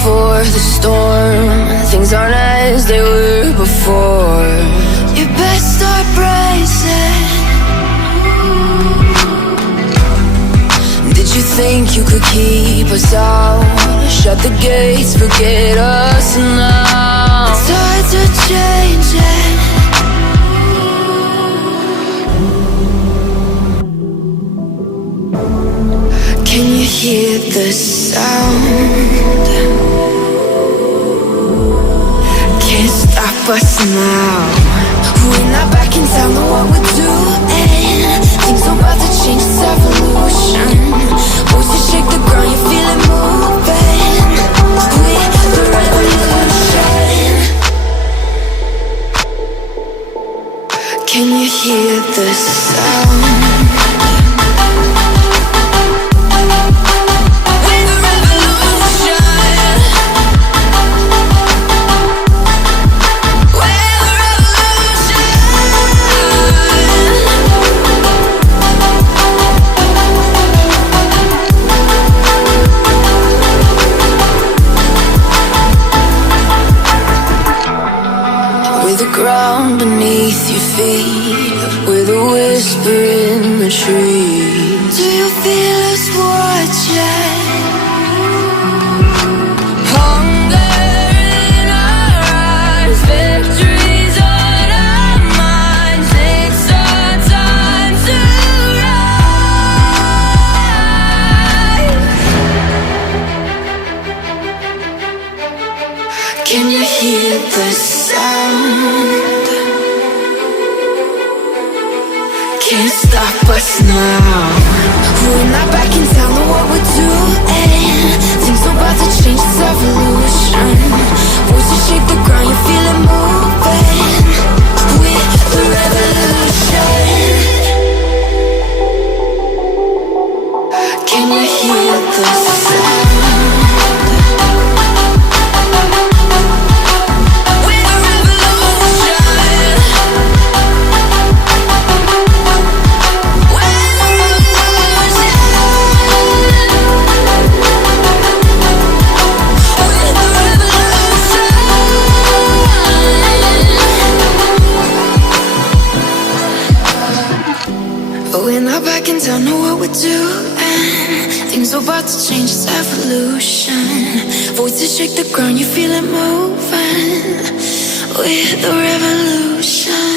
before the storm. Things aren't as they were before. You best start bracing. Did you think you could keep us out? Shut the gates, forget us now. Tides are changing. Can you hear the sound? Can't stop us now. We're not back in town, know what we're doing. Things are about to change, it's evolution. Voices shake the ground, you feel it moving. We're the revolution. Can you hear the sound? Ground beneath your feet, with a whisper in the trees. Do you feel us watching? Hunger in our eyes, victories on our minds. It's our time to rise. Can you hear the sound? Can't stop us now. We're not back in town, know what we're doing. Things are about to change, it's evolution. Voices shake the ground, you feel it moving. We're the revolution. Can you hear the sound? We're not back in town, know what we're doing. Things are about to change, it's evolution. Voices shake the ground, you feel it moving. We're the revolution.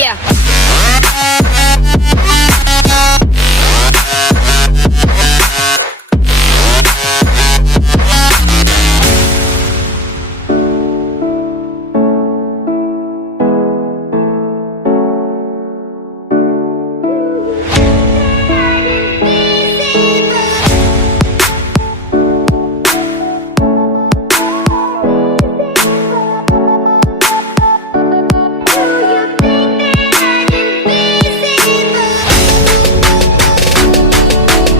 Yeah.